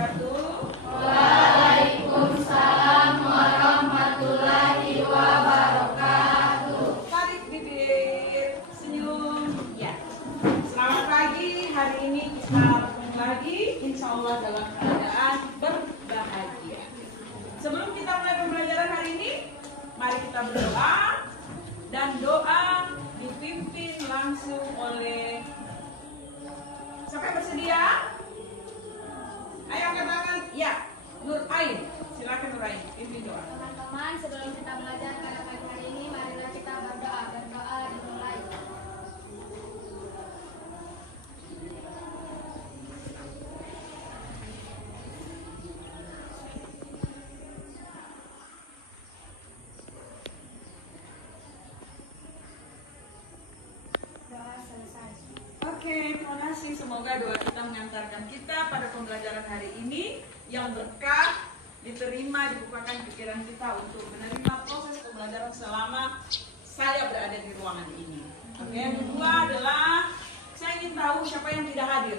wabarakatuh. Waalaikumsalam warahmatullahi wabarakatuh. Tarik bibir, senyum. Ya. Selamat pagi. Hari ini kita bertemu lagi, insya Allah dalam keadaan berbahagia. Sebelum kita mulai pembelajaran hari ini, mari kita berdoa, dan doa dipimpin langsung oleh siapa yang bersedia? Ayo angkat tangan. Ya, Nur Ain. Silakan Nur Ain, pimpin doa. Teman-teman, sebelum kita belajar pada pagi hari ini, marilah kita berdoa. Berdoa dimulai. Doa selesai. Oke, terima kasih. Semoga doa kita mengantarkan kita pada pembelajaran hari ini yang berkah, diterima, dibukakan pikiran kita untuk menerima proses pembelajaran selama saya berada di ruangan ini. Oke, yang kedua adalah saya ingin tahu siapa yang tidak hadir.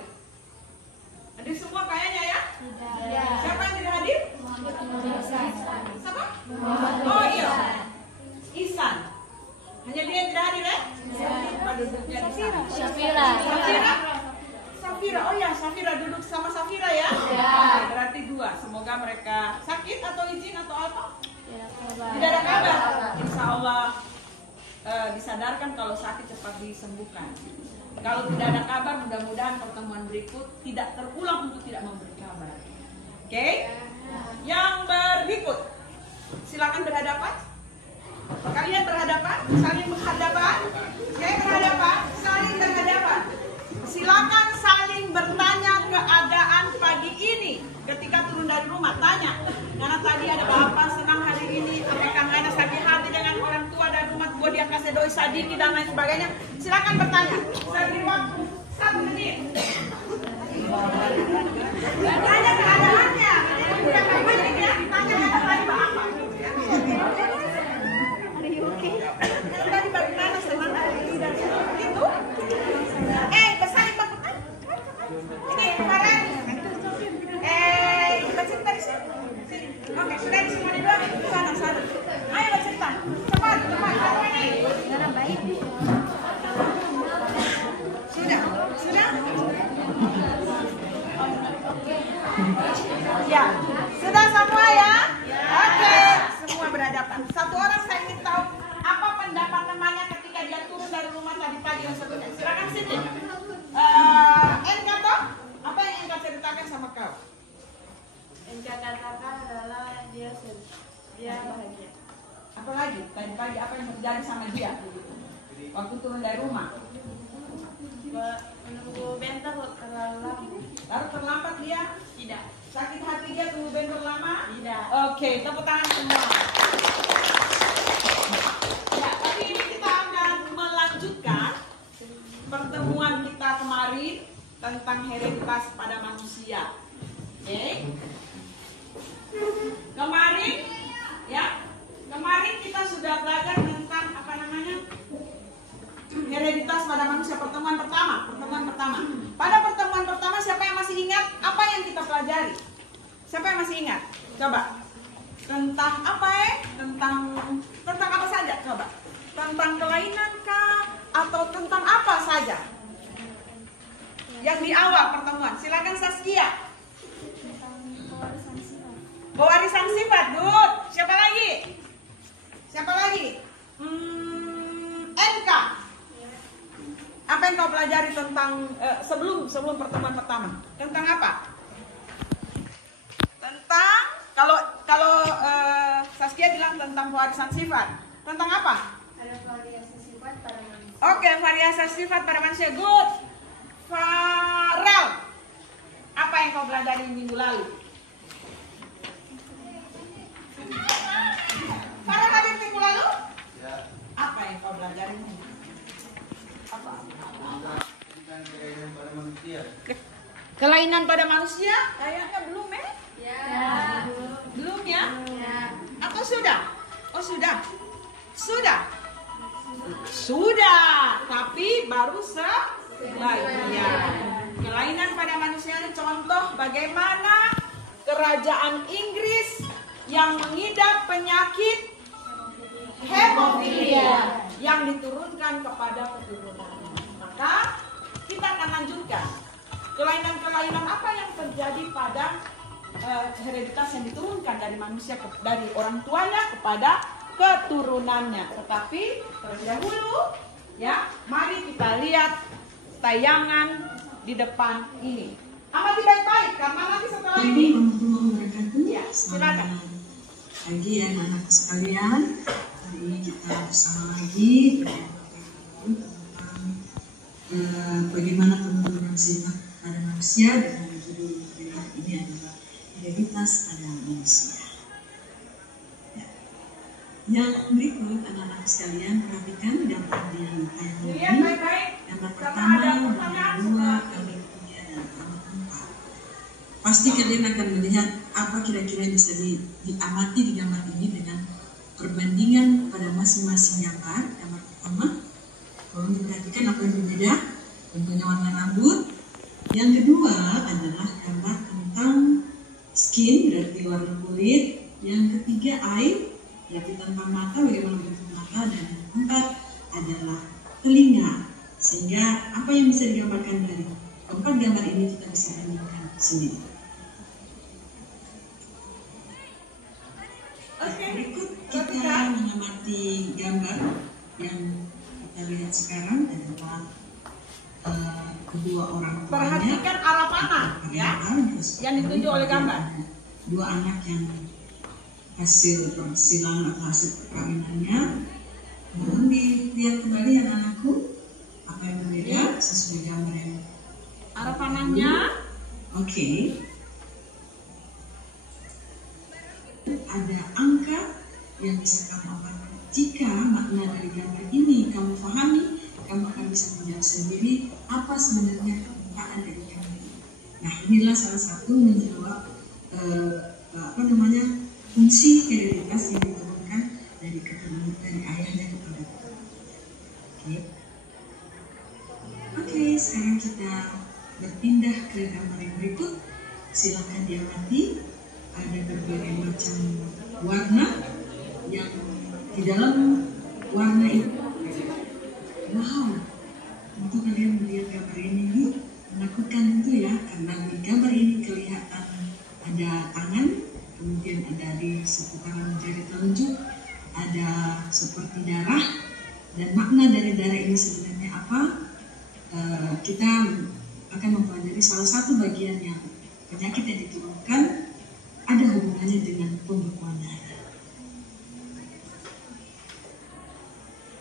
Hadir semua kayaknya ya? Tidak. Siapa yang tidak hadir? Siapa? Oh iya, Ihsan. Hanya dia yang tidak hadir ya? Siapa duduknya di sana? Syafira. Safira? Safira, oh ya, Safira duduk sama Safira ya? Ya. Oke, berarti dua. Semoga mereka sakit atau izin atau apa? Tidak ada kabar. Insya Allah disadarkan, kalau sakit cepat disembuhkan. Kalau tidak ada kabar, mudah-mudahan pertemuan berikut tidak terulang untuk tidak memberi kabar. Oke? Yang berikut, silakan berhadapan. Kalian berhadapan, saling berhadapan. Oke, berhadapan, saling berhadapan. Silakan saling bertanya keadaan pagi ini. Ketika turun dari rumah, tanya. Karena tadi ada bapak senang hari ini, apakah Hana sakit hati dengan orang tua dan rumah tua, dia kasih doi sadiki dan lain sebagainya. Silakan bertanya. Saya beri waktu 1 menit. Tanya keadaannya. Tidak banyak ya. Tanya keadaan bapak. Tadi bagaimana senang hari ini dan itu? Bersaing bapak. Ini kemarin. Bercerita di sini. Oke, sudah di semua di dua. Sana. Ayo bercerita. Cepat. Apa ini? Sudah. Ya, sudah semua ya? Oke, semua berhadapan. Satu orang saya ingin tahu apa pendapat temannya ketika dia turun dari rumah tadi pagi dan seterusnya. Silakan sini. Enka toh, apa yang Enka ceritakan sama kau? Enka katakan adalah dia bahagia. Apa lagi? Tadi pagi apa yang terjadi sama dia waktu turun dari rumah? Menunggu bentar terlalu lama. Lalu terlambat dia? Tidak. Sakit hati dia tunggu bentar lama? Tidak. Oke, tepuk tangan semua. Ya, hari ini kita akan melanjutkan pertemuan kita kemarin tentang hereditas pada manusia. Oke. Kemarin kita sudah belajar tentang apa namanya? Hereditas pada manusia, pertemuan pertama. Pada pertemuan pertama, siapa yang masih ingat apa yang kita pelajari? Siapa yang masih ingat? Coba. Tentang apa Tentang apa saja? Coba. Tentang kelainan kah? Atau tentang apa saja? Yang di awal pertemuan. Silakan Saskia. Pewarisan sifat. Good. Siapa lagi? NK. Apa yang kau pelajari tentang sebelum pertemuan pertama? Tentang apa? Tentang kalau Saskia bilang tentang pewarisan sifat. Tentang apa? Ada variasi sifat pada manusia. Oke, variasi sifat pada manusia. Good. Farel. Apa yang kau pelajari minggu lalu? Farel hadir minggu lalu? Ya. Apa yang kau pelajari? Apa? Pada manusia. Kelainan pada manusia? Kayaknya belum Ya. Belum ya? Ya. Atau sudah? Oh sudah. Sudah, tapi baru sebagian. Kelainan pada manusia ini contoh bagaimana kerajaan Inggris yang mengidap penyakit hemofilia yang diturunkan kepada keturunan. Maka kita akan lanjutkan kelainan-kelainan apa yang terjadi pada hereditas yang diturunkan dari manusia, dari orang tuanya kepada keturunannya. Tetapi terlebih dahulu ya, mari kita lihat tayangan di depan ini. Amati baik-baik karena nanti setelah ini ya, silakan. Pagi anak-anak sekalian, hari ini kita bersama lagi tentang bagaimana penurunan sifat pada manusia, dan judul ini adalah hereditas pada manusia. Ya. Yang berikut anak-anak sekalian perhatikan gambar di tayangan ini. Gambar pertama, gambar kedua, gambar ketiga, dan gambar keempat. Pasti kalian akan melihat apa kira-kira bisa diamati di gambar ini dengan perbandingan pada masing-masing gambar. Gambar pertama, tolong diperhatikan apa yang berbeda, tentunya warna rambut. Yang kedua adalah gambar tentang skin, berarti warna kulit. Yang ketiga eye, berarti tentang mata, bagaimana bentuk mata. Dan yang keempat adalah telinga. Sehingga apa yang bisa digambarkan dari keempat gambar ini kita bisa bandingkan sendiri. Berikut kita mengamati gambar yang kita lihat sekarang adalah kedua orang tuanya. Perhatikan arah panah ya, yang ditunjuk oleh gambar. Dua anak yang hasil persilangan atau hasil perkawinannya. Mohon dilihat kembali anak-anakku, apa yang berbeda sesuai gambar yang arah panahnya. Oke. Ada angka yang bisa kamu amati. Jika makna dari gambar ini kamu pahami, kamu akan bisa menjawab sendiri apa sebenarnya perkataan dari gambar ini. Nah, inilah salah satu menjawab fungsi hereditas yang diturunkan dari keturunan, dari ayahnya kepada kita. Oke, sekarang kita berpindah ke gambar yang berikut. Silakan diamati. Ada berbagai macam warna yang di dalam warna itu. Wow, tentu kalian melihat gambar ini menakutkan tentu ya, karena di gambar ini kelihatan ada tangan, kemudian ada di seputaran jari telunjuk, ada seperti darah, dan makna dari darah ini sebenarnya apa? Kita akan mempelajari salah satu bagian yang penyakit yang diturunkan ada hubungannya dengan pembekuan darah.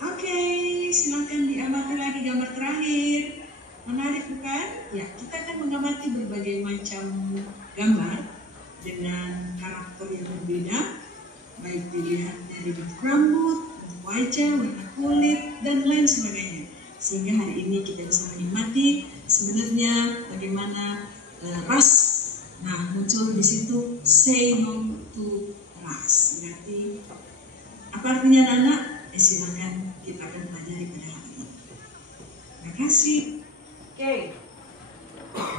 Oke, silakan diamati lagi gambar terakhir. Menarik bukan? Ya, kita akan mengamati berbagai macam gambar dengan karakter yang berbeda, baik dilihat dari bentuk rambut, bentuk wajah, warna kulit, dan lain sebagainya. Sehingga hari ini kita bisa menikmati sebenarnya bagaimana ras. Nah, muncul di situ say no to ras. Berarti apa artinya anak-anak? Silakan kita akan pelajari pada hari ini. Terima kasih. Oke.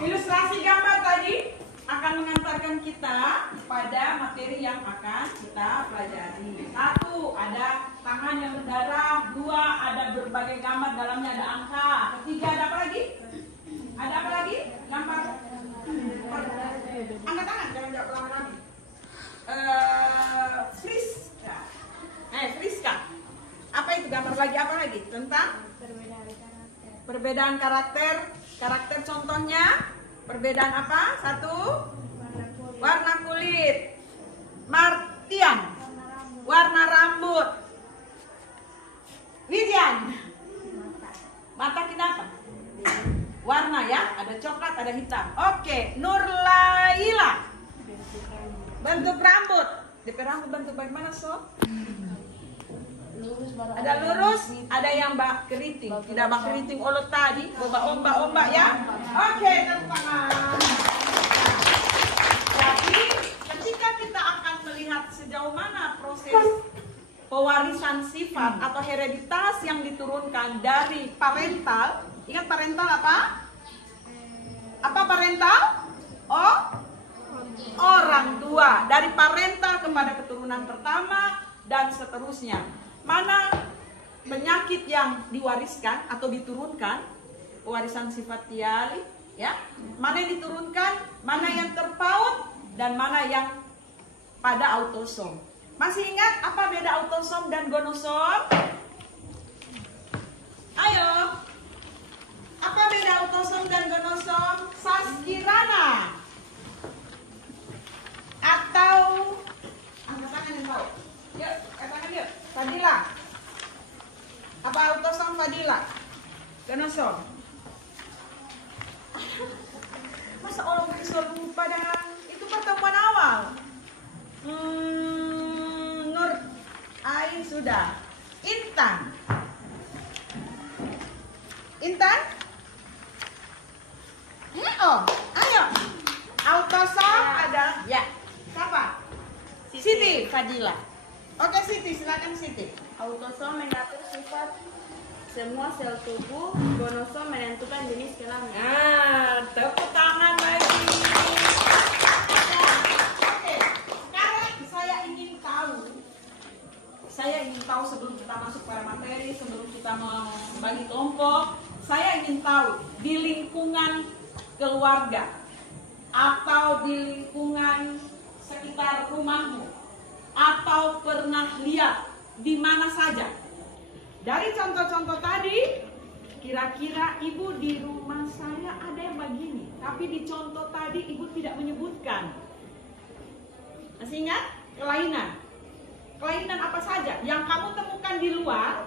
Ilustrasi gambar tadi akan mengantarkan kita pada materi yang akan kita pelajari. Satu, ada tangan yang berdarah. Dua, ada berbagai gambar, dalamnya ada angka. Ketiga, ada apa lagi? Ada apa lagi? Gambar. Angkat tangan, jangan jawab lama-lama. Friska. Friska. Apa itu gambar lagi? Apa lagi? Tentang perbedaan karakter. Karakter contohnya, perbedaan apa? Satu, warna kulit. Martian, warna rambut. Widian, mata kenapa? Warna ya, ada coklat, ada hitam. Oke, Nurlaila, bentuk rambut. DP rambut bentuk bagaimana so? Ada lurus, ada yang bak keriting. Tidak bak keriting olot tadi, ombak-ombak ya. Oke, tepuk tangan. Jadi, ketika kita akan melihat sejauh mana proses pewarisan sifat atau hereditas yang diturunkan dari parental. Ingat parental apa? Apa parental? Oh, orang keturunan pertama, dan seterusnya. Mana penyakit yang diwariskan atau diturunkan, pewarisan sifat tiali, ya, mana yang diturunkan, mana yang terpaut, dan mana yang pada autosom. Masih ingat apa beda autosom dan gonosom? Ayo, apa beda autosom dan gonosom? Saskirana atau angkat tangan yang tahu. Yuk, angkat tangan yuk. Fadila. Apa autosom Fadila? Gonosom. Masa orang bisa lupa dah? Itu pertemuan awal. Nur Ain sudah. Intan. Intan? Oh, ayo. Autosom ada. Ya. Siapa? Siti Fadila. Oke Siti, silakan Siti. Autosom mengatur sifat semua sel tubuh, gonosom menentukan jenis kelamin. Nah, tepuk tangan lagi. Oke, sekarang saya ingin tahu sebelum kita masuk pada materi, sebelum kita membagi kelompok, saya ingin tahu di lingkungan keluarga atau di lingkungan sekitar rumahmu atau pernah lihat di mana saja. Dari contoh-contoh tadi, kira-kira ibu di rumah saya ada yang begini, tapi di contoh tadi ibu tidak menyebutkan. Masih ingat? Kelainan. Kelainan apa saja yang kamu temukan di luar,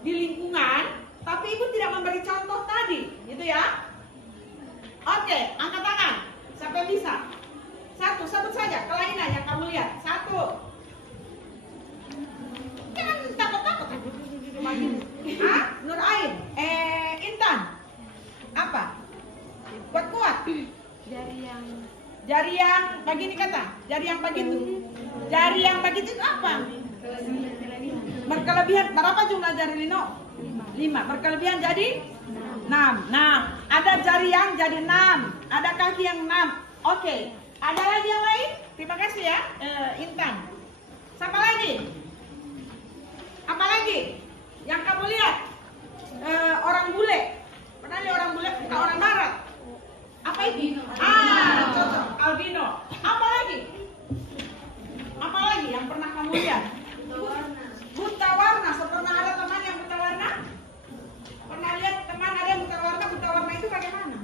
di lingkungan, tapi ibu tidak memberi contoh tadi, gitu ya? Oke, angkat tangan. Siapa yang bisa? Satu, sebut saja kelainan yang kamu lihat. Satu. Jangan takut-takut. Hah? Nur Ain. Intan. Apa? Kuat-kuat. Jari yang begini kata. Jari yang begitu. Jari yang begitu apa? Berkelebihan. Berapa jumlah jari Lino? 5. Berkelebihan jadi 6. Nah, ada jari yang jadi 6. Ada kaki yang 6. Oke. Ada lagi yang lain? Terima kasih ya, Intan. Siapa lagi? Apa lagi? Yang kamu lihat? Orang bule. Pernah lihat orang bule? Bukan orang barat. Apa itu? Cocok. Albino. Apa lagi? Apa lagi yang pernah kamu lihat? Buta warna. Pernah ada teman yang buta warna? Pernah lihat teman ada yang buta warna? Buta warna itu bagaimana?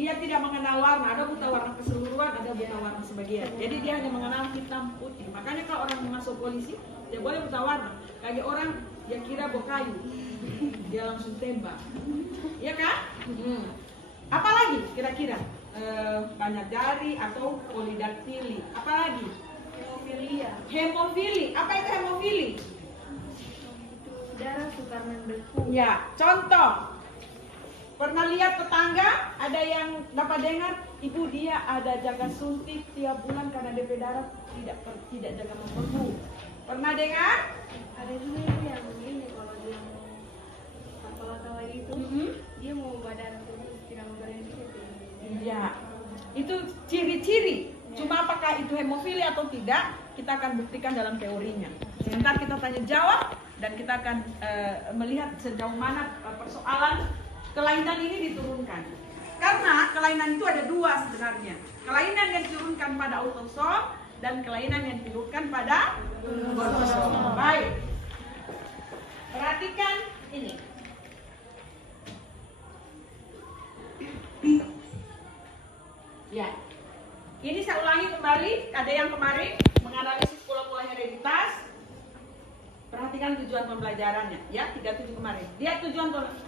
Dia tidak mengenal warna, ada buta warna keseluruhan, ada buta warna sebagian. Jadi dia hanya mengenal hitam putih. Makanya kalau orang masuk polisi, dia boleh buta warna. Kayak orang dia kira bokayu, dia langsung tembak. Iya kan? Apa lagi kira-kira? Banyak jari atau polidaktili. Apa lagi? Hemofilia. Hemofili. Apa itu hemofili? Itu darah suka membeku. Ya, contoh. Pernah lihat tetangga ada yang dapat dengar ibu dia ada jaga suntik tiap bulan karena DP darah tidak jaga membeku. Pernah dengar? Ada juga itu yang begini kalau dia mau kepala itu, dia mau badan terus tidak mau badan itu. Iya. Itu ciri-ciri. Cuma apakah itu hemofili atau tidak, kita akan buktikan dalam teorinya. Sebentar kita tanya jawab dan kita akan melihat sejauh mana persoalan kelainan ini diturunkan. Karena kelainan itu ada dua sebenarnya. Kelainan yang diturunkan pada autosom dan kelainan yang diturunkan pada gonosom. Baik. Perhatikan ini. Ya. Ini saya ulangi kembali. Ada yang kemarin menganalisis pola-pola hereditas. Perhatikan tujuan pembelajarannya. Ya, 37 kemarin. Lihat tujuan pembelajaran.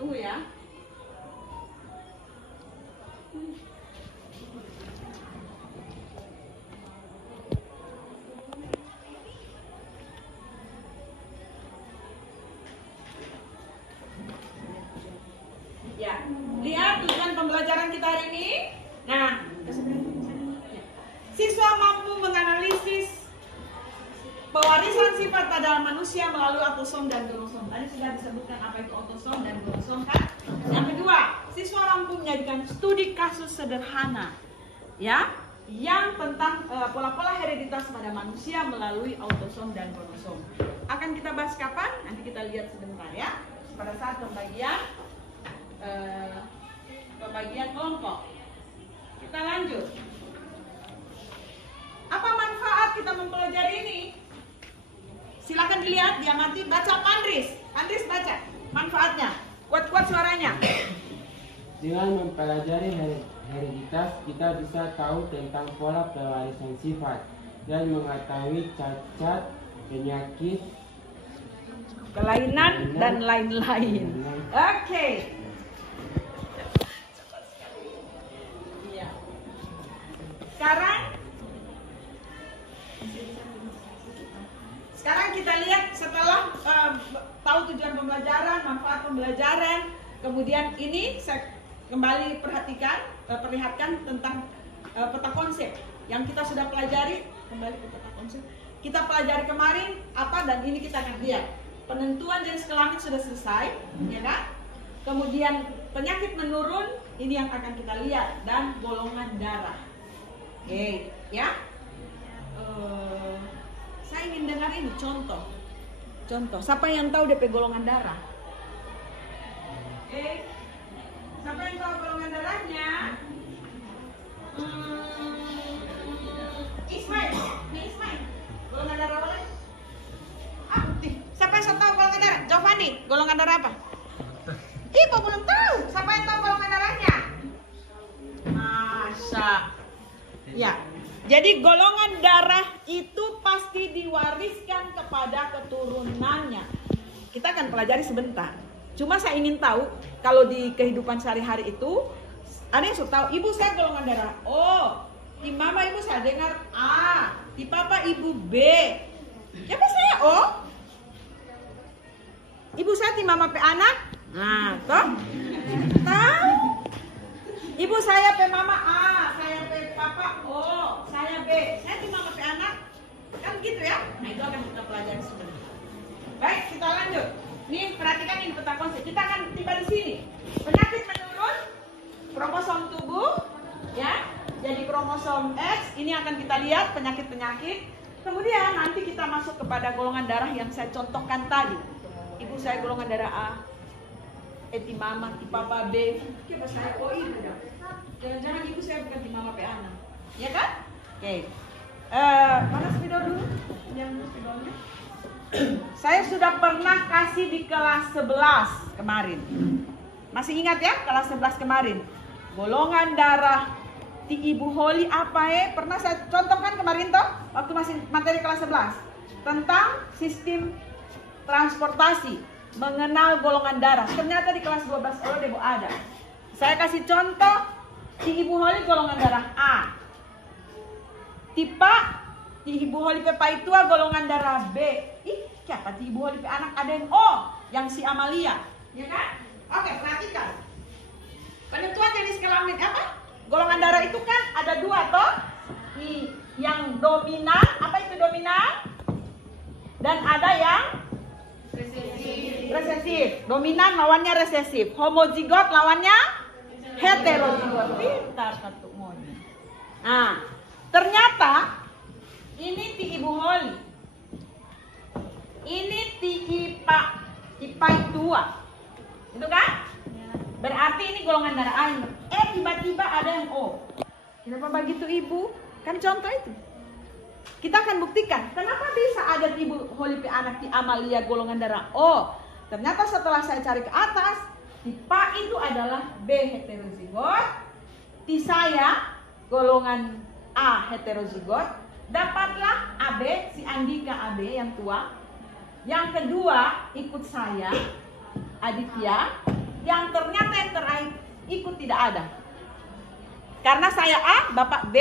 Tunggu ya. Ya, lihat tujuan pembelajaran kita hari ini. Nah, siswa mampu menganalisis pewarisan sifat pada manusia melalui autosom dan gonosom. Tadi sudah disebutkan apa itu autosom dan gonosom kan? Yang kedua, siswa mampu menyajikan studi kasus sederhana, ya, yang tentang pola-pola hereditas pada manusia melalui autosom dan kromosom. Akan kita bahas kapan? Nanti kita lihat sebentar ya. Pada saat pembagian kelompok. Kita lanjut. Apa manfaat kita mempelajari ini? Silakan dilihat, diamati, baca Andris. Andris baca manfaatnya. Kuat-kuat suaranya. Dengan mempelajari hereditas, kita bisa tahu tentang pola pewarisan sifat dan mengetahui cacat, penyakit, kelainan dan lain-lain. Oke. Iya. Sekarang kita lihat setelah tahu tujuan pembelajaran, manfaat pembelajaran, kemudian ini saya kembali perlihatkan tentang peta konsep yang kita sudah pelajari. Kembali ke peta konsep. Kita pelajari kemarin apa, dan ini kita akan lihat. Penentuan jenis kelamin sudah selesai, ya kan? Kemudian penyakit menurun, ini yang akan kita lihat, dan golongan darah. Oke, ya. Saya ingin dengar ini contoh. Siapa yang tahu DP golongan darah? Siapa yang tahu golongan darahnya? Ismail. Golongan darah apa? Siapa yang tahu golongan darah? Giovanni, golongan darah apa? Ibu belum tahu. Siapa yang tahu golongan darahnya? Masya. Ya. Jadi golongan darah itu pasti diwariskan kepada keturunannya. Kita akan pelajari sebentar. Cuma saya ingin tahu, kalau di kehidupan sehari-hari itu, ada yang sudah tahu, ibu saya golongan darah O, di mama ibu saya dengar A, di papa ibu B. Siapa saya O? Ibu saya di mama pe anak. Nah, toh? Tahu? Ibu saya pe mama A, saya pe papa O, saya B. Saya di mama pe anak. Kan gitu ya? Nah, itu akan kita pelajari sebentar. Baik, kita lanjut. Nih, perhatikan ini peta konsep. Kita akan tiba di sini. Penyakit menurun, kromosom tubuh, ya. Jadi kromosom X, ini akan kita lihat penyakit-penyakit. Kemudian nanti kita masuk kepada golongan darah yang saya contohkan tadi. Ibu saya golongan darah A, di mama, di papa B. Coba saya ibu dong. Jangan-jangan ibu saya bukan di mama PA 6. Ya kan? Oke. Mana spidol dulu? Yang spidolnya. Saya sudah pernah kasih di kelas 11 kemarin. Masih ingat ya kelas 11 kemarin? Golongan darah di Ibu Holly apa ya? Pernah saya contohkan kemarin toh? Waktu masih materi kelas 11 tentang sistem transportasi, mengenal golongan darah. Ternyata di kelas 12 Debo ada. Saya kasih contoh di Ibu Holly golongan darah A. Tipe di Ibu Holly Pepa itu golongan darah B. Siapa di Ibu Holly anak ada yang O, yang si Amalia, ya kan? Oke, perhatikan. Penentuan jenis kelamin apa? Golongan darah itu kan ada dua toh. Yang dominan, apa itu dominan? Dan ada yang resesif. Dominan lawannya resesif. Homozigot lawannya heterozigot. Pintar satu moni. Nah, ternyata ini di Ibu Holly. Ini di IPA 2. Itu kan? Berarti ini golongan darah A. Tiba-tiba ada yang O. Kenapa begitu Ibu? Kan contoh itu. Kita akan buktikan kenapa bisa ada di Ibu Holly anak di Amalia golongan darah O. Ternyata setelah saya cari ke atas, tipe itu adalah B heterozigot. Di saya golongan A heterozigot. Dapatlah AB, si Andika AB yang tua. Yang kedua ikut saya, Aditya. Yang ternyata yang terakhir ikut tidak ada. Karena saya A, Bapak B,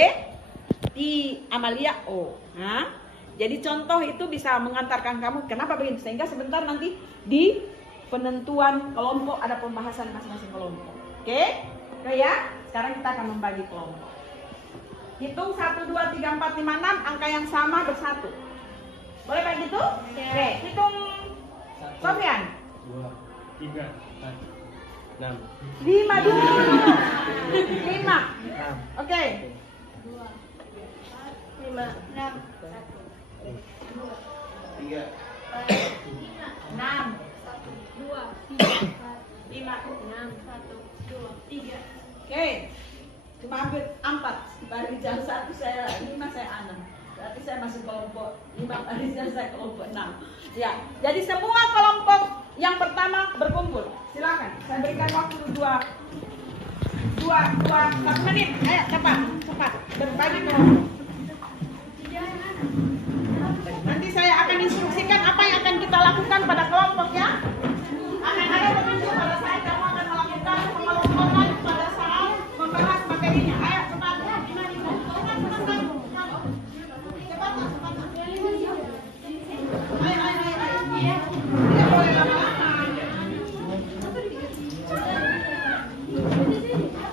di Amalia O. Nah, jadi contoh itu bisa mengantarkan kamu kenapa begini. Sehingga sebentar nanti di penentuan kelompok ada pembahasan masing-masing kelompok. Oke? Oke ya? Sekarang kita akan membagi kelompok. Hitung 1, 2, 3, 4, 5, 6. Angka yang sama bersatu. Boleh kayak gitu? Oke. Hitung Sofyan. 2, 3, 4. 5 dulu. 5. Oke. 5, 6, 3. 6. 2, 3, 5. 6, 1, 2, 3. Oke. Cuma ambil 4. Pak Rizal 1, saya 5, saya 6. Berarti saya masih kelompok 5, Pak Rizal saya kelompok 6. Ya, jadi semua kelompok yang pertama berkumpul. Silakan. Saya berikan waktu 1 menit. Ayo cepat. Berbagi kelompok. Nanti saya akan instruksikan apa yang akan kita lakukan pada kelompok ya. Akan ada petunjuk pada saya kamu akan melakukan pengelompokan pada saat membahas materinya. Ayo cepat. Cepat. Ayo. Tidak boleh lama-lama.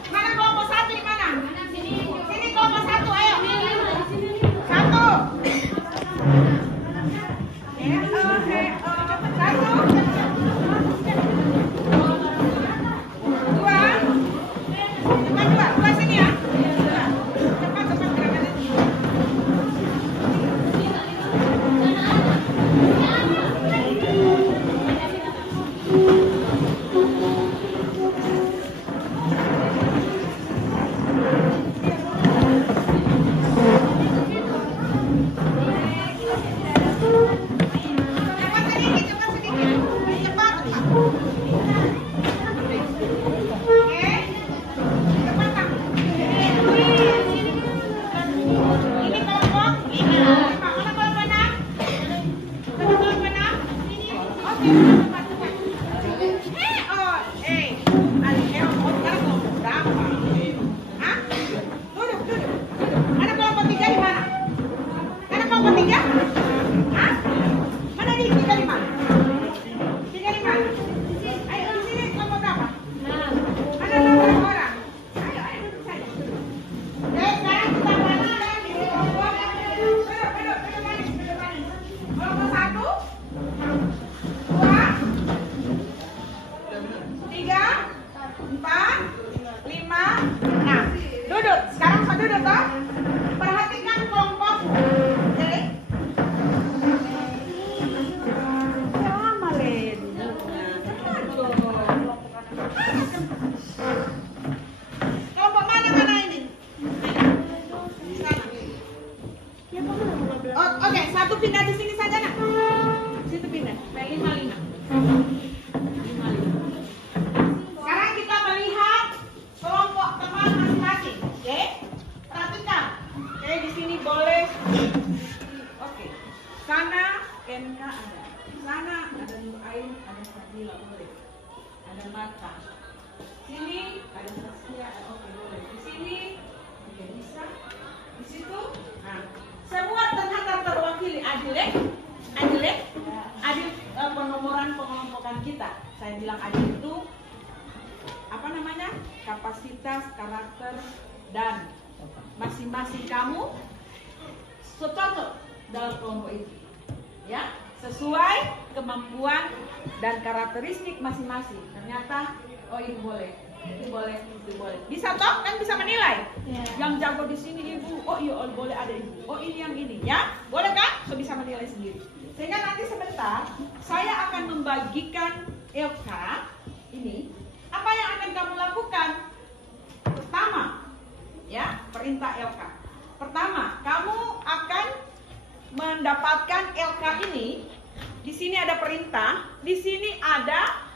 Mana kelompok 1 di mana? Sini kelompok 1, ayo. 1. Kapasitas, karakter, dan masing-masing kamu cocok dalam kelompok itu, ya, sesuai kemampuan dan karakteristik masing-masing. Ternyata, oh ini boleh, itu boleh, itu boleh. Bisa toh kan bisa menilai. Yang jago di sini ibu, oh iya oh, boleh ada ibu, oh ini yang ini, ya, boleh kan? So bisa menilai sendiri. Sehingga nanti sebentar saya akan membagikan LK ini. Apa yang akan kamu lakukan? Pertama, ya, perintah LK. Pertama, kamu akan mendapatkan LK ini. Di sini ada perintah, di sini ada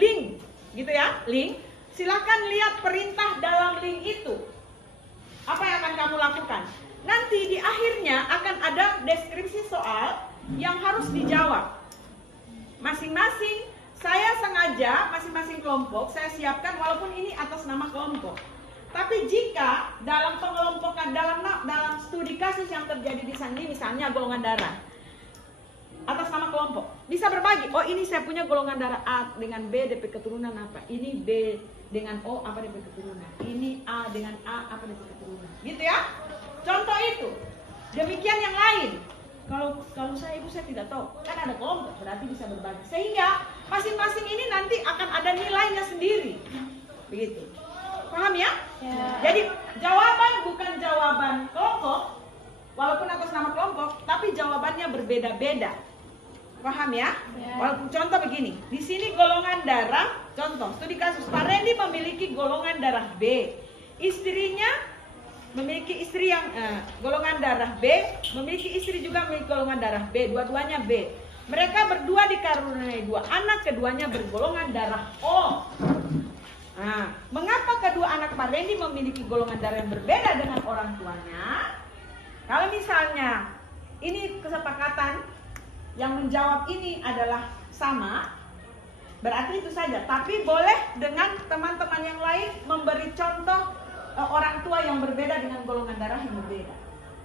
link, gitu ya, link. Silakan lihat perintah dalam link itu. Apa yang akan kamu lakukan? Nanti di akhirnya akan ada deskripsi soal yang harus dijawab. Masing-masing saya sengaja masing-masing kelompok saya siapkan walaupun ini atas nama kelompok. Tapi jika dalam pengelompokan dalam studi kasus yang terjadi di Sandi misalnya golongan darah atas nama kelompok bisa berbagi. Oh ini saya punya golongan darah A dengan B DP keturunan apa? Ini B dengan O apa DP keturunan? Ini A dengan A apa DP keturunan? Gitu ya? Contoh itu. Demikian yang lain. Kalau saya ibu saya tidak tahu, kan ada kelompok berarti bisa berbagi. Sehingga masing-masing ini nanti akan ada nilai Begitu. Paham ya? Ya. Jadi jawaban bukan jawaban kelompok, walaupun atas nama kelompok, tapi jawabannya berbeda-beda. Paham ya? Ya. Walaupun contoh begini, di sini golongan darah, contoh studi kasus Pak Randy memiliki golongan darah B, istrinya memiliki istri yang golongan darah B, memiliki istri juga memiliki golongan darah B, dua-duanya B. Mereka berdua dikaruniai 2 anak, keduanya bergolongan darah O. Nah, mengapa kedua anak Pak Randy memiliki golongan darah yang berbeda dengan orang tuanya? Kalau misalnya ini kesepakatan yang menjawab ini adalah sama, berarti itu saja. Tapi boleh dengan teman-teman yang lain memberi contoh orang tua yang berbeda dengan golongan darah yang berbeda.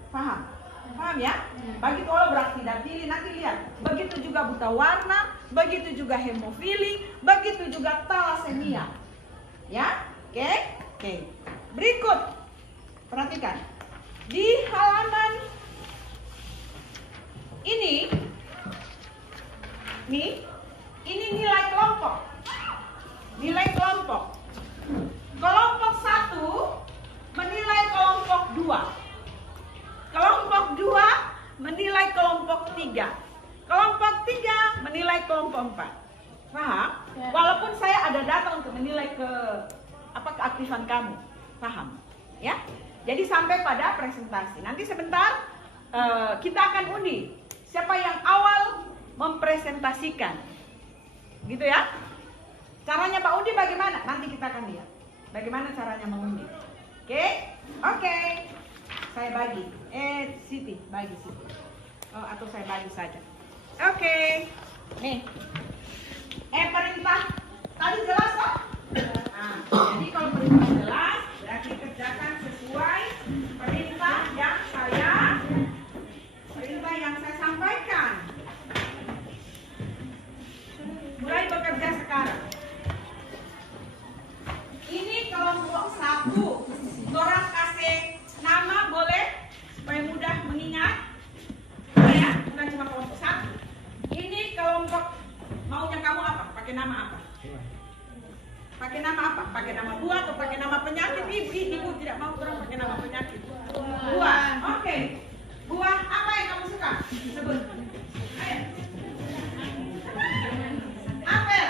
Paham? Paham ya? Bagi kalau berat tidak pilih, nanti lihat. Begitu juga buta warna, begitu juga hemofili, begitu juga thalassemia. Ya? Oke. Berikut. Perhatikan. Di halaman ini nilai kelompok. Nilai kelompok. Kelompok 1 menilai kelompok 2. Kelompok 2 menilai kelompok 3. Kelompok 3 menilai kelompok 4. Paham? Ya. Walaupun saya ada data untuk menilai keaktifan kamu. Paham? Ya? Jadi sampai pada presentasi. Nanti sebentar kita akan undi siapa yang awal mempresentasikan. Gitu ya? Caranya Pak Undi bagaimana? Nanti kita akan lihat bagaimana caranya mengundi. Oke. Saya bagi. Siti, bagi Siti. Atau saya bagi saja. Oke. Nih. Perintah tadi jelas kok? Nah, jadi kalau perintah jelas, berarti kerjakan sesuai perintah yang saya sampaikan. Mulai bekerja sekarang. Ini kelompok 1. Orang kasih nama boleh supaya mudah mengingat. Ya, bukan cuma kelompok 1. Ini kelompok maunya kamu apa? Pakai nama apa? Pakai nama apa? Pakai nama buah atau pakai nama penyakit? Ibu tidak mau orang pakai nama penyakit. Buah. Oke. Buah apa yang kamu suka? Sebut. Ayo. Apel.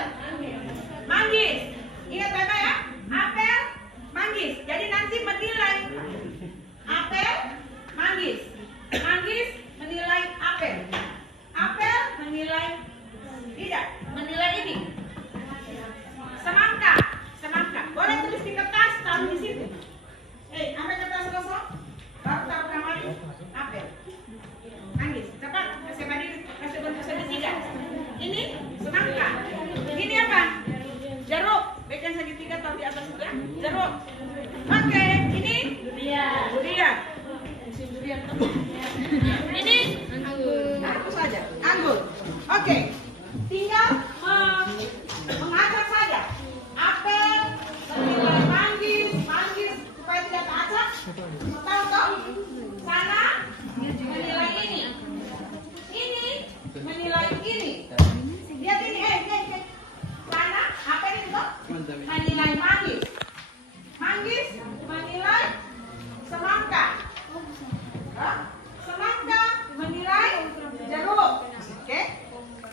Manggis. Ingat baik-baik ya? Apel, manggis. Jadi nanti menilai apel, manggis. Manggis menilai apel. Apel menilai tidak, menilai ini. Semangka. Boleh tulis di kertas, taruh di situ. Ambil kertas kosong, baru taruh kamar. Apel. Manggis. Cepat, kasih bentuk segitiga. Ini semangka. Ini apa? Jeruk. Bikin segitiga taruh di atas juga. Jeruk. Oke, ini durian. Musim durian. Ini anggur. Itu saja. Anggur. Oke. Tinggal mengacak saja. Apel menilai manggis supaya tidak teracak. Tahu toh? Sana menilai ini. Ini menilai ini. Lihat ini, Sana apa ini toh? Menilai manggis. Manggis menilai semangka. Semangka menilai jeruk. Oke.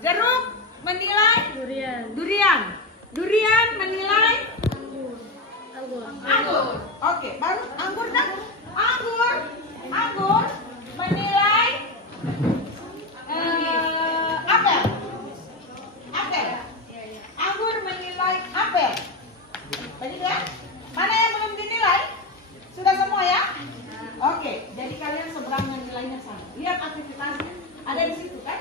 Jeruk menilai durian menilai anggur. Oke, baru anggur dah. Anggur menilai apel. Anggur menilai apel. Begitu ya? Mana yang belum dinilai? Sudah semua ya? Oke, jadi kalian seberang nilainya sama. Lihat aktivitasnya. Ada di situ kan?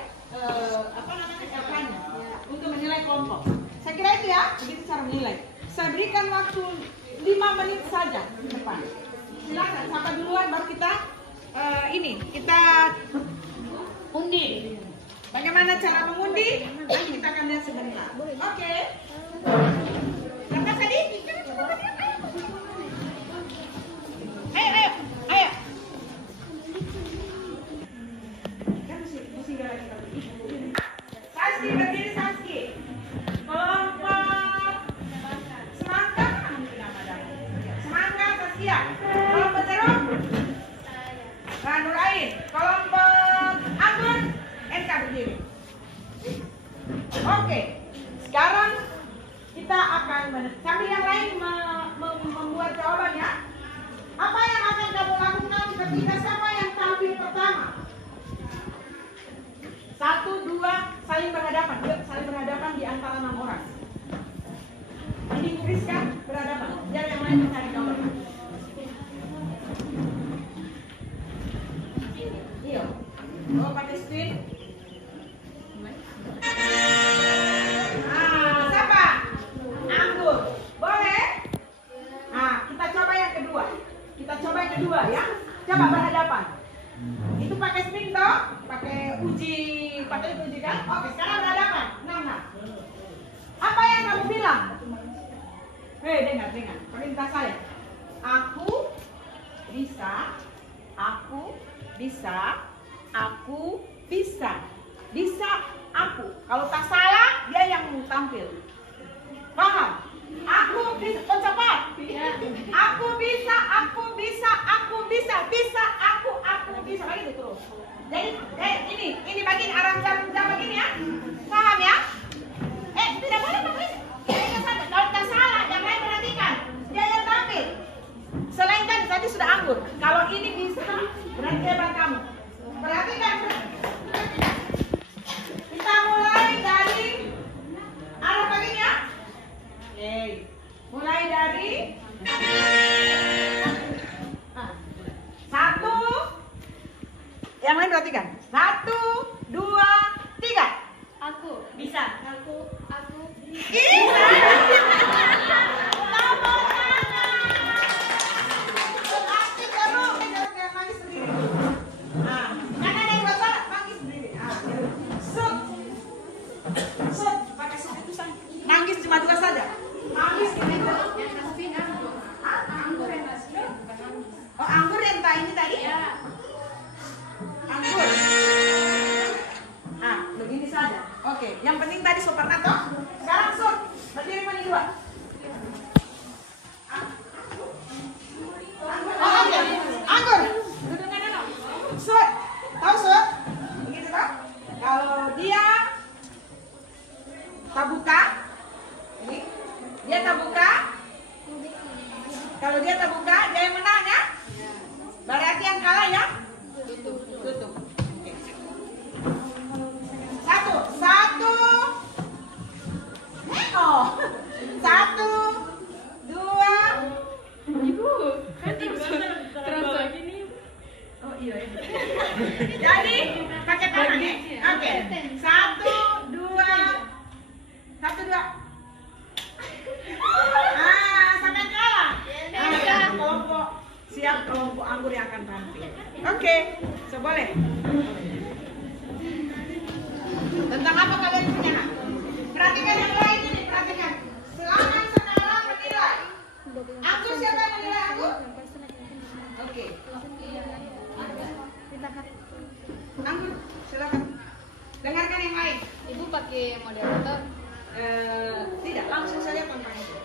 LK-nya untuk menilai kelompok. Saya kira itu ya, begitu cara menilai. Saya berikan waktu 5 menit saja ke depan. Silakan, siapa duluan baru kita kita undi. Bagaimana cara mengundi? Nanti kita akan lihat sebentar. Oke. Kakak tadi? Ayo. Saski berdiri, Saski. Kelompok semangka. kita akan sambil yang lain membuat jawabannya. Apa yang akan kamu lakukan ketika siapa yang tampil pertama? 1, 2, saling berhadapan. Yuk, saling berhadapan di antara 6 orang. Ini Rizka berhadapan. Biar yang lain mencari gambar. Iya. Oh, pakai screen. Siapa? Anggur. Boleh? Nah, kita coba yang kedua. Ya. Coba berhadapan. Itu pakai spin toh? Pakai uji kan? Oke, sekarang berhadapan. Nah. Apa yang kamu bilang? Dengar. Perintah saya. Aku bisa. Bisa aku. Kalau tak salah, dia yang tampil. Paham? Aku bisa. Cepat. Aku bisa. Lagi itu terus. Jadi ini bagian arah jam begini ya. Paham ya? Tidak boleh pakai. Kalau tak salah, yang lain perhatikan. Dia yang tampil. Selain kan tadi sudah Anggur. Kalau ini bisa, berarti hebat kamu. Perhatikan. Kita mulai dari arah begini ya. Mulai dari 1. Yang lain perhatikan. 1, 2, 3. Aku. Bisa. Aku. Bisa. Berarti kamu jangan nangis sendiri. Kan ada yang salah, nangis sendiri. Sud. Pakai sud itu nangis cuma 2 saja. Nangis sendiri. Oh, Anggur yang ini tadi? Ya. Anggur. Begini saja. Oke, yang penting tadi Suparnato. Sekarang Sud, berdiri mana 2? Oke. Anggur. Duduknya dulu. Sud. Tahu Sud? Begitu toh? Kalau dia terbuka, ini dia terbuka. Kalau dia terbuka, dia yang menang ya. Berarti yang kalah ya? Tutup. Oke. 1. 2. Ibu. Terus lagi nih. Oh iya. Jadi pakai tangan ya. Oke. 1, 2. Sampai kalah. Kelompok Anggur yang akan tampil. Oke, boleh. Tentang apa kalian punya hak? Perhatikan yang lain ini, perhatikan. Silakan sekarang menilai. Anggur, siapa yang menilai Anggur? Oke. Anggur, silakan. Dengarkan yang lain. Ibu pakai moderator. Tidak, langsung saja tanpa itu.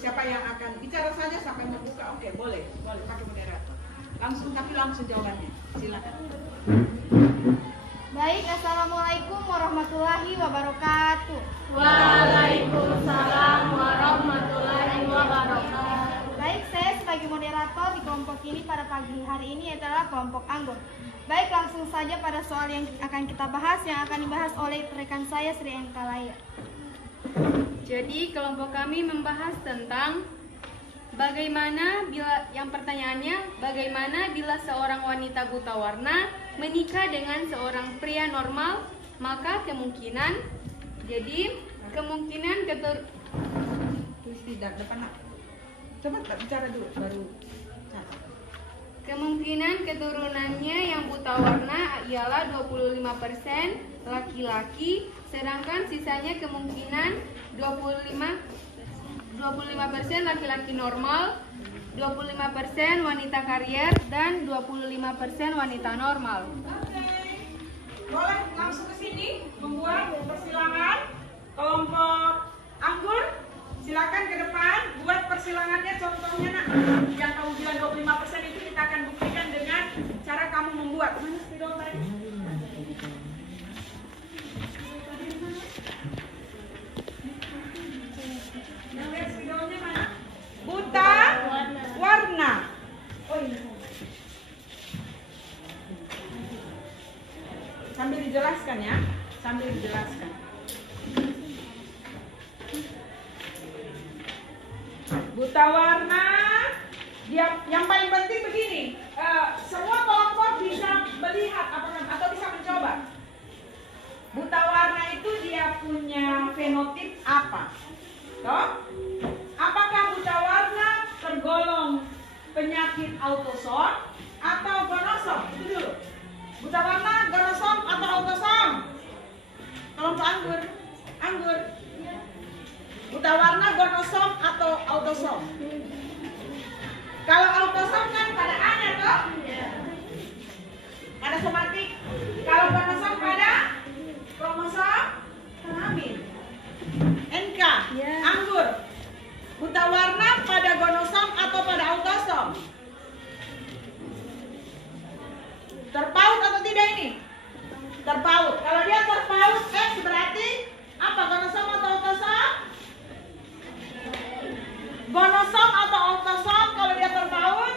Siapa yang akan bicara saja sampai membuka, oke, boleh pakai moderator. Tapi langsung jawabannya. Silakan. Baik, assalamualaikum warahmatullahi wabarakatuh. Waalaikumsalam warahmatullahi wabarakatuh. Baik, saya sebagai moderator di kelompok ini pada pagi hari ini adalah kelompok Anggur. Baik, langsung saja pada soal yang akan kita bahas, yang akan dibahas oleh rekan saya Sri Enkalaya. Jadi kelompok kami membahas tentang bagaimana bila seorang wanita buta warna menikah dengan seorang pria normal, maka kemungkinan keturunannya yang buta warna ialah 25% laki-laki, sedangkan sisanya kemungkinan 25% laki-laki normal, 25% wanita karier, dan 25% wanita normal. Boleh langsung ke sini membuat persilangan kelompok Anggur. Silakan ke depan buat persilangannya, contohnya nak. Yang kamu bilang 25% itu kita akan buktikan dengan cara kamu membuat. Mana spidol tadi? dijelaskan. Buta warna, yang paling penting begini, semua kelompok bisa melihat atau bisa mencoba. Buta warna itu dia punya fenotip apa? Toh? Apakah buta warna tergolong penyakit autosom atau gonosom? Itu dulu. Buta warna gonosom atau autosom? Kelompok anggur. Buta warna gonosom atau autosom? Kalau autosom kan pada A-nya toh? Pada somatik. Kalau gonosom pada kromosom kelamin. NK, anggur. Buta warna pada gonosom atau pada autosom? Terpaut atau tidak ini? Terpaut. Kalau dia terpaut, X berarti apa? Gonosom atau autosom? Gonosom atau autosom kalau dia terpaut?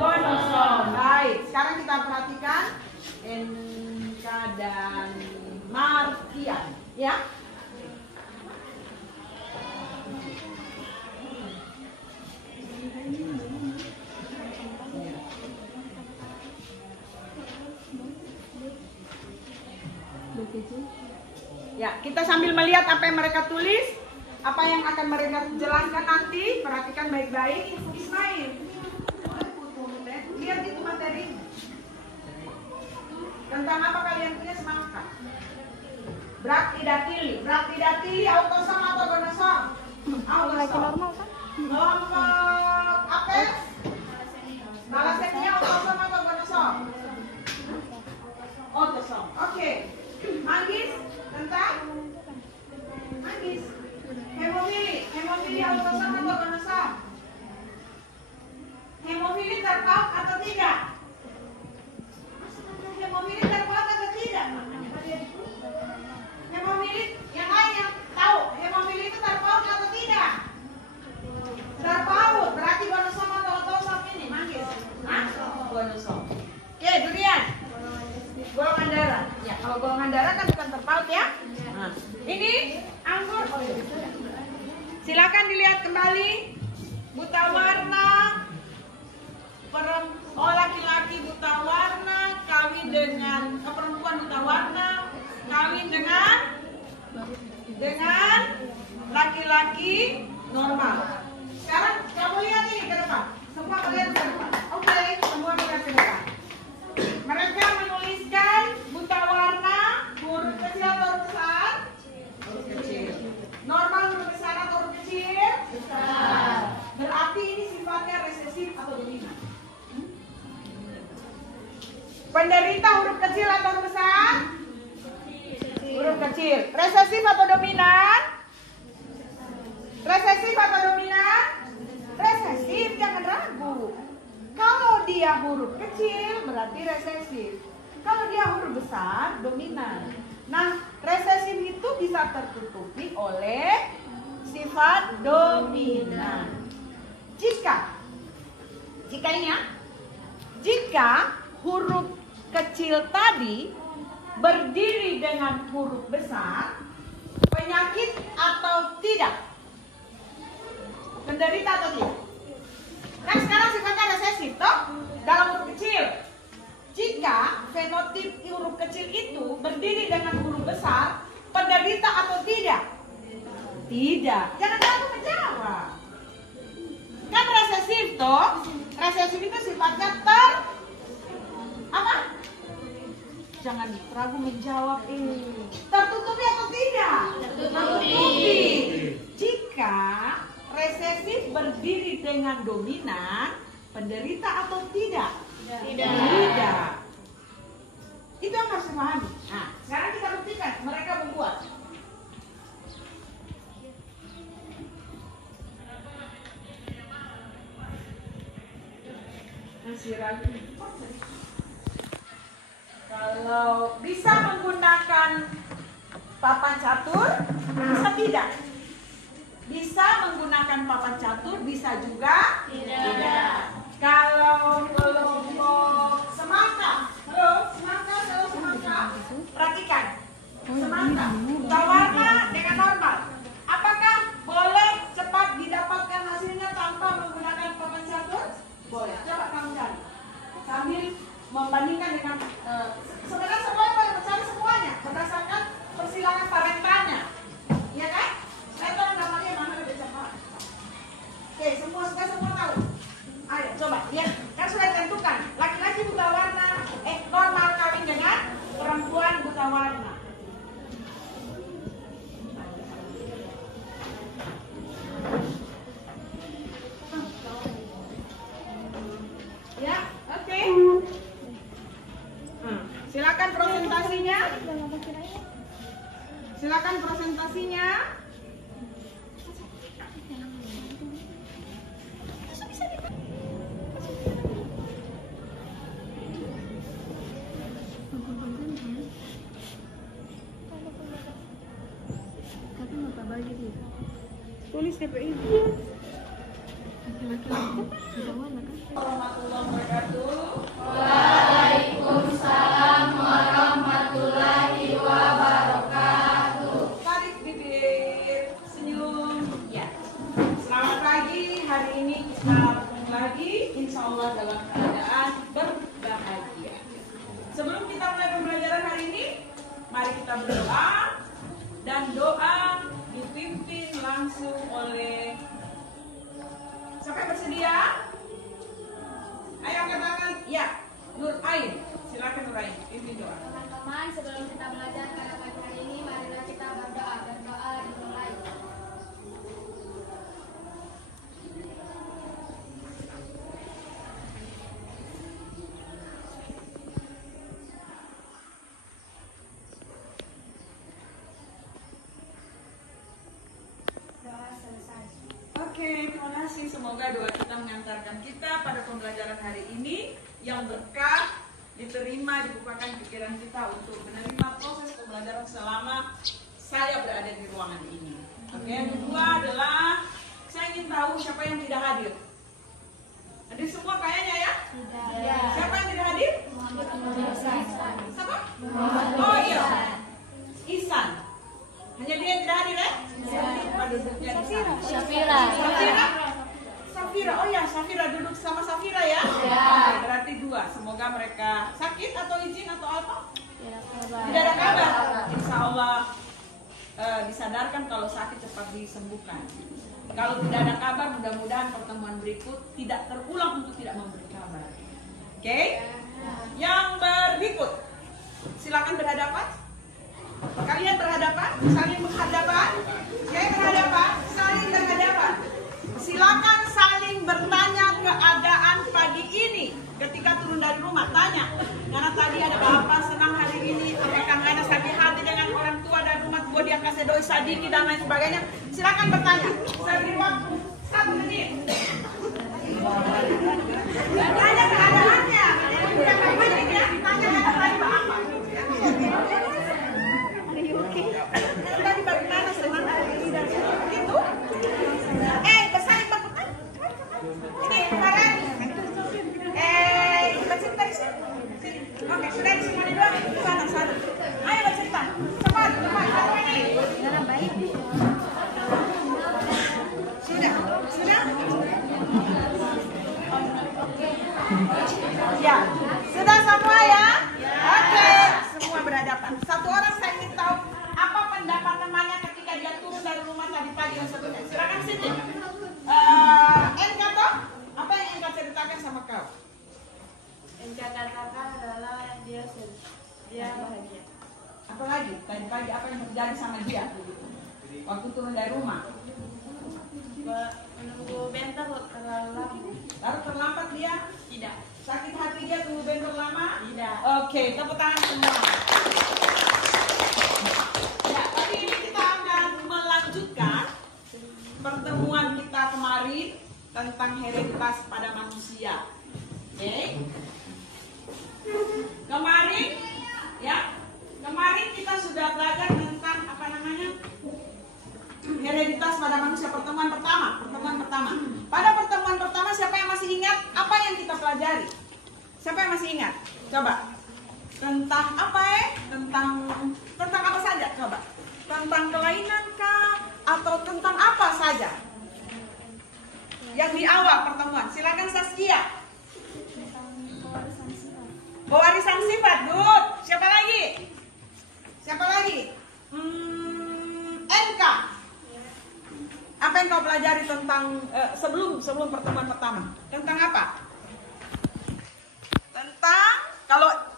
Gonosom. Baik, sekarang kita perhatikan NK dan Martian, ya. Ya, kita sambil melihat apa yang mereka tulis, apa yang akan mereka jelaskan nanti. Perhatikan baik-baik. Ismail, lihat itu materi. Tentang apa kalian punya semangat? Brachydactyly. Brachydactyly autosom atau gonosom? Autosom. Kelompok Apes. Malassezia autosom atau gonosom? Autosom. Oke. Manggis tentang manggis. Hemofili autosom atau gonosom? Hemofili terpaut atau tidak? Hemofili terpaut atau tidak? Hemofili yang lain yang tahu hemofili itu terpaut atau tidak? Terpaut, berarti gonosom atau autosom ini manggis? Gonosom. Oke, durian. Golongan darah. Ya, kalau golongan darah kan bukan terpaut ya. Nah, ini anggur. Silakan dilihat kembali. Buta warna. Laki-laki buta warna kawin dengan perempuan buta warna kawin dengan laki-laki normal. Sekarang kamu lihat ini ke depan. Semua kalian ke depan. Oke, semua melihat ke depan. Mereka menuliskan buta warna huruf kecil atau huruf besar? Huruf kecil. Normal huruf besar atau huruf kecil? Besar. Berarti ini sifatnya resesif atau dominan. Penderita huruf kecil atau huruf besar? Huruf kecil. Resesif atau dominan? Resesif atau dominan? Resesif, jangan ragu. Kalau dia huruf kecil berarti resesif. Kalau dia huruf besar dominan. Nah, resesif itu bisa tertutupi oleh sifat dominan. Jika ini ya, jika huruf kecil tadi berdiri dengan huruf besar, penyakit atau tidak? Penderita atau tidak? Kan sekarang sifatnya resesif, toh? Dalam huruf kecil. Jika fenotip huruf kecil itu berdiri dengan huruf besar, penderita atau tidak? Tidak. Jangan ragu menjawab. Kan resesif, toh? Resesif itu sifatnya apa? Jangan ragu menjawab ini. Tertutupi atau tidak? Tertutupi. Jika resesif berdiri dengan dominan, penderita atau tidak? Tidak. Itu yang harus dipahami. Nah, sekarang kita buktikan. Mereka membuat. Masih ragu. Kalau bisa menggunakan papan catur, bisa tidak? Bisa menggunakan papan catur, bisa juga tidak. Kalau kelompok semangka, semangka, perhatikan. Semangka. Buta warna dengan normal. Apakah boleh cepat didapatkan hasilnya tanpa menggunakan papan catur? Boleh. Coba kamu cari. Sambil membandingkan dengan sebenarnya semua boleh mencari semuanya berdasarkan persilangan parentanya. Iya kan? Saya tahu namanya mana lebih cepat. Oke, semua tahu. Ayo coba lihat. Kan sudah ditentukan. Laki-laki buta warna normal kawin dengan perempuan buta warna. Ya, oke. Silakan presentasinya. Silakan presentasinya. Tulis DPI. Warahmatullahi wabarakatuh. Waalaikumsalam warahmatullahi wabarakatuh. Tarik bibir, senyum. Ya. Selamat pagi. Hari ini kita bertemu lagi, insya Allah dalam keadaan berbahagia. Sebelum kita mulai pembelajaran hari ini, mari kita berdoa, dan doa dipimpin langsung oleh siapa yang bersedia? Ayo angkat tangan. Ya, Nur Ain. Silakan Nur Ain, pimpin doa. Teman-teman, sebelum kita belajar pada pagi hari ini, marilah kita berdoa. Berdoa dimulai. Oke, terima kasih. Semoga doa kita mengantarkan kita pada pembelajaran hari ini yang berkah, diterima, dibukakan pikiran kita untuk menerima proses pembelajaran selama saya berada di ruangan ini. Oke, yang kedua adalah saya ingin tahu siapa yang tidak hadir. Hadir semua kayaknya ya? Tidak. Siapa yang tidak hadir? Siapa? Oh iya, Ihsan. Hanya dia yang tidak hadir ya? Syafira. Safira, oh ya Safira duduk sama Safira ya? Ya. Oke, berarti dua. Semoga mereka sakit atau izin atau apa? Tidak ada kabar. Insya Allah disadarkan, kalau sakit cepat disembuhkan. Kalau tidak ada kabar, mudah-mudahan pertemuan berikut tidak terulang untuk tidak memberi kabar. Oke? Yang berikut, silakan berhadapan. Kalian berhadapan, saling menghadapan. Oke, berhadapan, saling berhadapan. Silakan saling bertanya keadaan pagi ini. Ketika turun dari rumah, tanya. Karena tadi ada bapak senang hari ini, rekan ada sakit hati dengan orang tua dan rumah tua dia kasih doi sadiki dan lain sebagainya. Silakan bertanya. Saya beri waktu 1 menit. Tanya keadaannya. Jangan panik ya. Tanya tadi apa. Tadi bagaimana senang hari ini dan itu? Bersaing berputar. Ini kemarin. Bercerita di sini. Oke, sudah di sini dua. Sana. Ayo bercerita. Cepat. Apa ini? Sudah. Ya, sudah semua ya? Oke, semua berhadapan. Satu orang saya ingin tahu apa pendapat temannya ketika dia turun dari rumah tadi pagi dan sebagainya. Silakan sini. Enka toh, apa yang Enka ceritakan sama kau? Enka katakan adalah dia bahagia. Apa lagi? Tadi pagi apa yang terjadi sama dia? Waktu turun dari rumah. Menunggu bentar terlalu lama. Lalu terlambat dia? Tidak. Sakit hati dia tunggu bentar lama? Tidak. Oke, tepuk tangan semua. Ya, tapi ini kita akan melanjutkan pertemuan kita kemarin tentang hereditas pada manusia. Oke. Kemarin kita sudah belajar tentang apa namanya? Hereditas pada manusia, pertemuan pertama. Pada pertemuan pertama siapa yang masih ingat apa yang kita pelajari? Siapa yang masih ingat? Coba. Tentang apa Tentang apa saja? Tentang kelainan kah? Atau tentang apa saja? Yang di awal pertemuan, silakan Saskia. Pewarisan sifat, good. Siapa lagi? Siapa lagi? NK. Apa yang kau pelajari tentang sebelum pertemuan pertama? Tentang apa? Tentang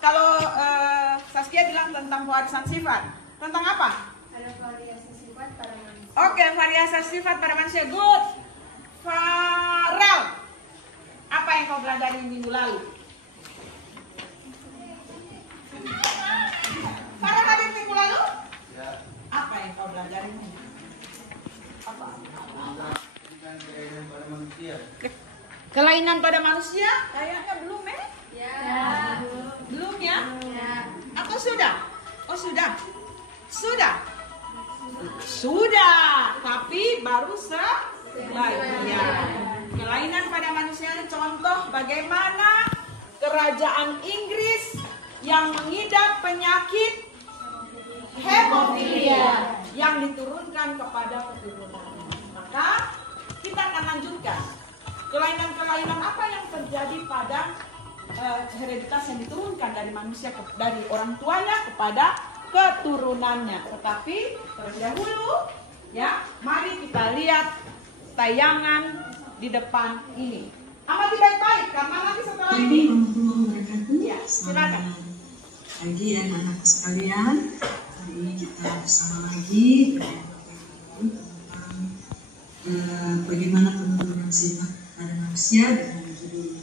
kalau Saskia bilang tentang pewarisan sifat. Tentang apa? Ada variasi sifat pada manusia. Oke, variasi sifat pada manusia. Good. Farel. Apa yang kau pelajari minggu lalu? Farel hadir minggu lalu? Ya. Apa yang kau pelajari? Apa? Pada manusia. Kelainan pada manusia? Kayaknya belum, Ya. Belum ya? Ya. Atau sudah? Oh, sudah. Sudah. Sudah, tapi baru sebagian. Kelainan pada manusia, contoh bagaimana kerajaan Inggris yang mengidap penyakit hemofilia yang diturunkan kepada keturunan. Maka kita akan lanjutkan kelainan-kelainan apa yang terjadi pada hereditas yang diturunkan dari manusia dari orang tuanya kepada keturunannya. Tetapi terlebih dahulu ya, mari kita lihat tayangan di depan ini. Amati baik-baik karena nanti setelah ini ya, silakan. Pagi anak-anak sekalian, hari ini kita bersama lagi tentang bagaimana penurunan sifat pada manusia, dan judul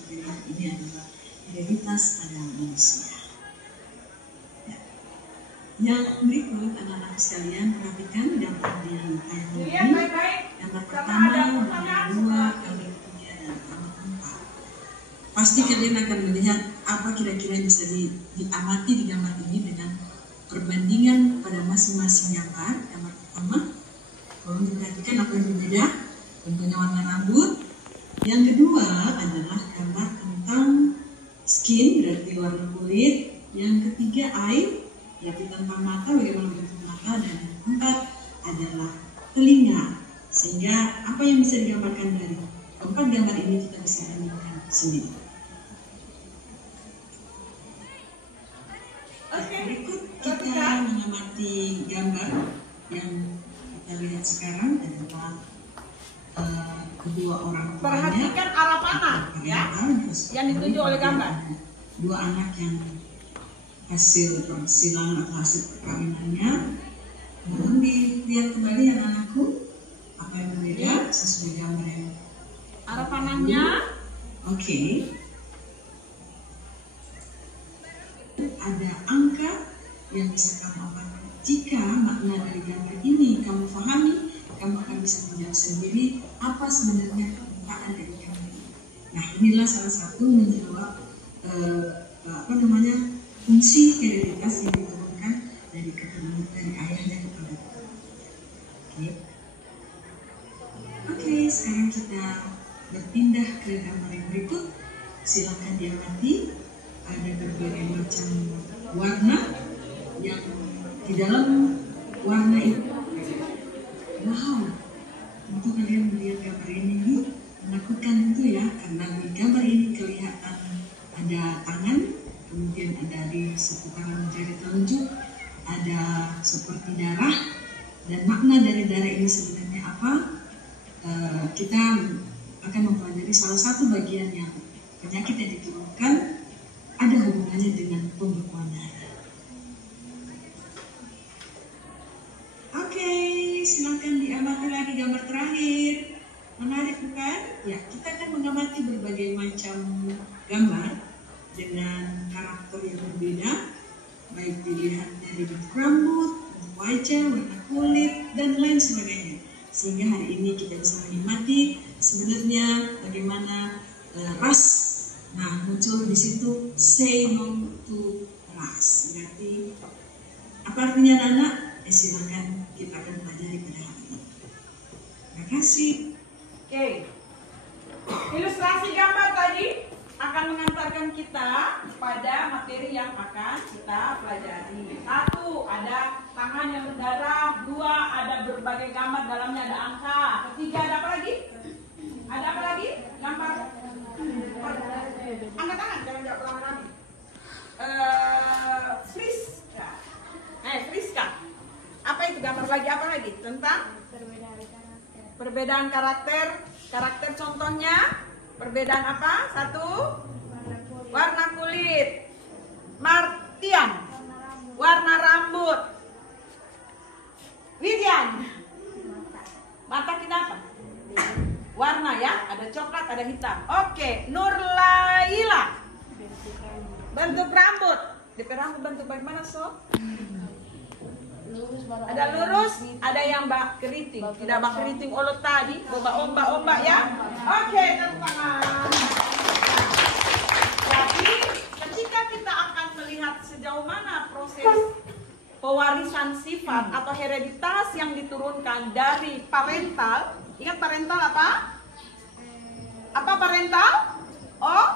ini adalah hereditas pada manusia. Ya. Yang berikut anak-anak sekalian perhatikan gambar di tayangan Lihat ini. baik-baik. Gambar Sama pertama, ada gambar pertanyaan kedua, seperti gambar ketiga, dan gambar keempat. Pasti kalian akan melihat apa kira-kira yang bisa diamati di gambar ini dengan perbandingan pada masing-masing gambar. Gambar pertama, tolong diperhatikan apa yang berbeda, tentunya warna rambut. Yang kedua adalah gambar tentang skin, berarti warna kulit. Yang ketiga eye, berarti tentang mata, bagaimana bentuk mata. Dan yang keempat adalah telinga. Sehingga apa yang bisa digambarkan dari keempat gambar ini kita bisa bandingkan sendiri. Berikut kita mengamati gambar yang kita lihat sekarang adalah kedua orang tuanya. Perhatikan arah panah ya, yang dituju oleh gambar. Dua anak yang hasil persilangan atau hasil perkawinannya. Mohon dilihat kembali ya anakku, apa yang berbeda sesuai gambar yang Arah panahnya. Oke. Ada angka yang bisa kamu apalkan. Jika makna dari gambar ini kamu pahami, kamu akan bisa menjawab sendiri apa sebenarnya permukaan dari gambar ini. Nah, inilah salah satu menjawab fungsi hereditas yang diturunkan dari keturunan dari ayahnya kepada kita. Oke, sekarang kita berpindah ke gambar yang berikut. Silakan diamati. Ada berbagai macam warna yang di dalam warna itu. Wow, tentu kalian melihat gambar ini menakutkan tentu ya, karena di gambar ini kelihatan ada tangan, kemudian ada di seputaran jari telunjuk, ada seperti darah, dan makna dari darah ini sebenarnya apa? Kita akan mempelajari salah satu bagian yang penyakit yang diturunkan ada hubungannya dengan pembekuan darah. Oke, silakan diamati lagi gambar terakhir. Menarik bukan? Ya, kita akan mengamati berbagai macam gambar dengan karakter yang berbeda, baik dilihat dari bentuk rambut, bentuk wajah, warna kulit, dan lain sebagainya. Sehingga hari ini kita bisa menikmati sebenarnya bagaimana ras. Nah, muncul di situ say no to ras. Berarti apa artinya anak-anak? Silakan kita akan pelajari pada hari ini. Terima kasih. Oke. Ilustrasi gambar tadi akan mengantarkan kita pada materi yang akan kita pelajari. 1, 1, ada tangan yang berdarah. 2, ada berbagai gambar, dalamnya ada angka. 3, ada apa lagi? Ada apa lagi? Gambar. Angkat tangan, jangan jawab rame-rame. Friska. Friska. Apa itu gambar lagi? Apa lagi? Tentang perbedaan karakter. Karakter contohnya perbedaan apa? 1, warna kulit. Martian, warna rambut. Widian, mata kita apa? Warna ya, ada coklat, ada hitam. Oke, Nurlaila, bentuk rambut. DP rambut bentuk bagaimana sob? Ada lurus, ada yang bak keriting. Tidak bak keriting olot tadi, ombak-ombak ya. Oke, tepuk tangan. Jadi, ketika kita akan melihat sejauh mana proses pewarisan sifat atau hereditas yang diturunkan dari parental. Ingat parental apa? Apa parental? Oh,